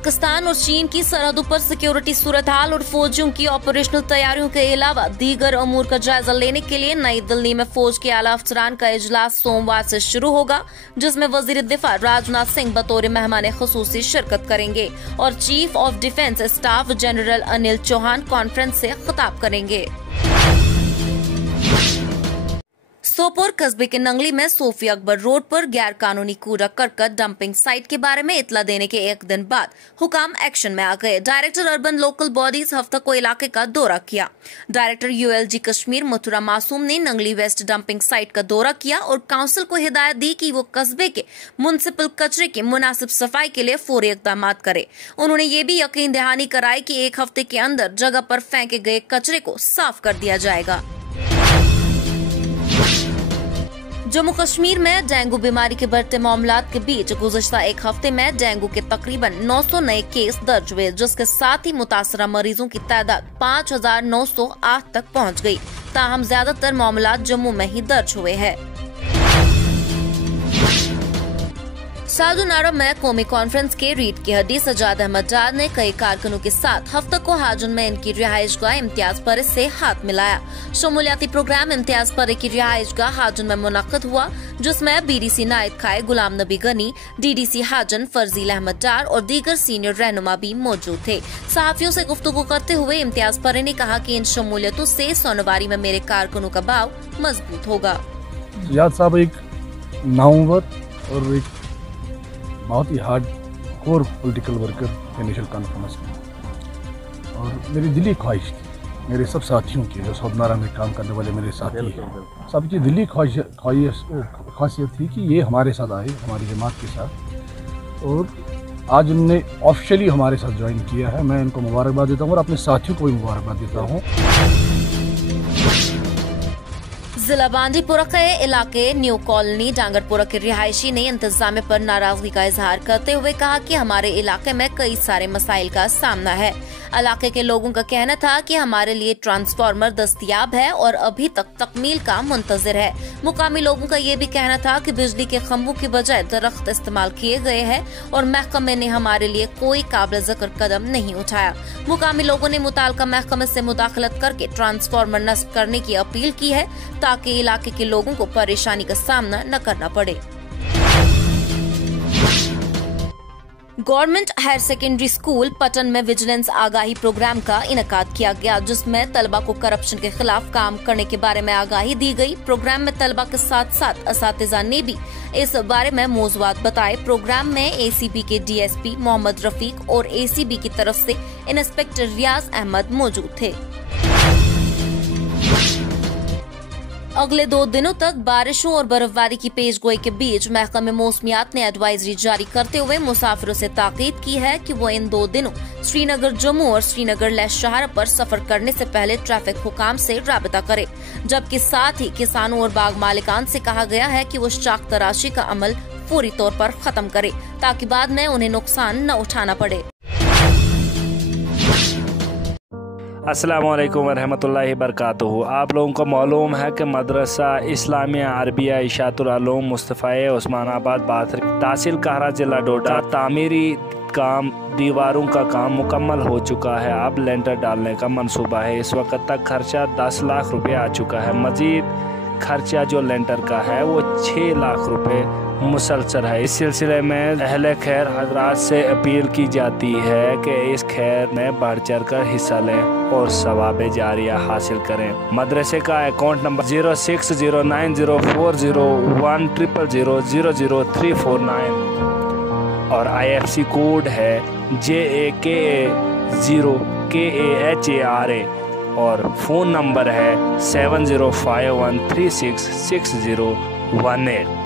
पाकिस्तान और चीन की सरहदों पर सिक्योरिटी सूरत हाल और फौजियों की ऑपरेशनल तैयारियों के अलावा दीगर अमूर का जायजा लेने के लिए नई दिल्ली में फौज के आला अफसरान का इजलास सोमवार से शुरू होगा, जिसमें वजीर दिफा राजनाथ सिंह बतौर मेहमान खुसूसी शिरकत करेंगे और chief of defence staff general Anil Chauhan conference से खिताब करेंगे। सोपोर कस्बे के नंगली में सोफी अकबर रोड पर गैर कानूनी कूड़ा करकट डंपिंग साइट के बारे में इतला देने के एक दिन बाद हुकाम एक्शन में आ गए। डायरेक्टर अर्बन लोकल बॉडीज हफ्ता को इलाके का दौरा किया। डायरेक्टर यूएलजी कश्मीर मथुरा मासूम ने नंगली वेस्ट डंपिंग साइट का दौरा किया और काउंसिल को हिदायत दी कि वो कस्बे के म्युनिसिपल कचरे की मुनासिब सफाई के लिए फौरी इकदाम करे। उन्होंने ये भी यकीन दहानी कराई कि एक हफ्ते के अंदर जगह पर फेंके गए कचरे को साफ कर दिया जाएगा। जम्मू कश्मीर में डेंगू बीमारी के बढ़ते मामलात के बीच गुज़श्ता एक हफ्ते में डेंगू के तकरीबन 900 नए केस दर्ज हुए, जिसके साथ ही मुतासरा मरीजों की तादाद 5,908 तक पहुंच गई। ताहम ज्यादातर मामलात जम्मू में ही दर्ज हुए हैं। सऊदी अरब में कौमी कॉन्फ्रेंस के रीढ़ की हड्डी सजाद अहमद डार ने कई कारकुनों के साथ हफ्ता को हाजुन में इनकी रिहाइशगाह इम्तियाज परे से हाथ मिलाया। शमूलियाती प्रोग्राम इम्तियाज परे की रिहाइशगाह हाजुन में मुनक्किद हुआ, जिसमें बीडीसी नायब खाए गुलाम नबी गनी, डीडीसी हाजन फरजील अहमद डार और दीगर सीनियर रहनुमा भी मौजूद थे। सहाफियों से गुफ्तगू करते हुए इम्तियाज परे ने कहा कि इन शमूलियतों से सोनवारी में मेरे कारकुनों का भाव मजबूत होगा। सजाद साहब एक नाउम्बर और एक बहुत ही hard core political worker initial conference में, और मेरी दिली ख्वाहिश थी मेरे सब साथियों की जो सऊदी में काम करने वाले मेरे साथी हैं, सबकी दिली ख्वाहिशत थी कि ये हमारे साथ आए, हमारी जमात के साथ, और आज उनने ऑफिशियली हमारे साथ ज्वाइन किया है। मैं इनको मुबारकबाद देता हूँ और अपने साथियों को भी मुबारकबाद देता हूँ। जिला बांडीपुरा के इलाके न्यू कॉलोनी डांगरपुरा के रिहायशी ने इंतजाम पर नाराजगी का इजहार करते हुए कहा कि हमारे इलाके में कई सारे मसाइल का सामना है। इलाके के लोगों का कहना था कि हमारे लिए ट्रांसफार्मर दस्तयाब है और अभी तक तकमील का मुंतजर है। मुकामी लोगों का ये भी कहना था कि बिजली के खंभों की बजाय दरख्त इस्तेमाल किए गए हैं और महकमे ने हमारे लिए कोई काबिल जिक्र कदम नहीं उठाया। मुकामी लोगों ने मुताल्लिका महकमे से मुदाखलत करके ट्रांसफार्मर नस्ब करने की अपील की है ताकि इलाके के लोगों को परेशानी का सामना न करना पड़े। Government higher secondary school Pattan में विजिलेंस आगाही प्रोग्राम का इनकाद किया गया, जिसमें तलबा को करप्शन के खिलाफ काम करने के बारे में आगाही दी गई। प्रोग्राम में तलबा के साथ साथ असातिज़ा ने भी इस बारे में मौज़ूआत बताए। प्रोग्राम में एसीबी के डीएसपी मोहम्मद रफीक और एसीबी की तरफ से इंस्पेक्टर रियाज अहमद मौजूद थे। अगले 2 दिनों तक बारिशों और बर्फबारी की पेशगोई के बीच महकमे मौसमियात ने एडवाइजरी जारी करते हुए मुसाफिरों से ताकीद की है कि वो इन 2 दिनों श्रीनगर जम्मू और श्रीनगर लेह शहर पर सफर करने से पहले ट्रैफिक हुकाम से राबता करे, जबकि साथ ही किसानों और बाग मालिकान से कहा गया है कि वो शाख तराशी का अमल फौरी तौर पर खत्म करे ताकि बाद में उन्हें नुकसान न उठाना पड़े। अस्सलामुअलैकुम वरहमतुल्लाहि बरकातुहू। आप लोगों को मालूम है कि मदरसा इस्लामिया अरबिया इशातुल उलूम मुस्तफ़ाए उस्मानाबाद बाथर तहसील कहरा जिला डोडा तामीरी काम दीवारों का काम मुकम्मल हो चुका है। अब लेंटर डालने का मंसूबा है। इस वक्त तक खर्चा 10 लाख रुपये आ चुका है। मजीद खर्चा जो लेंटर का है वो 6 लाख रुपये मुसलसल है। इस सिलसिले में अहले खैर हजरात से अपील की जाती है कि इस खैर में बढ़ चढ़ कर हिस्सा लें और सवाब जारिया हासिल करें। मदरसे का अकाउंट नंबर 0609040100000349 और IFC कोड है JAKA0KAHARA और फ़ोन नंबर है 7051366018।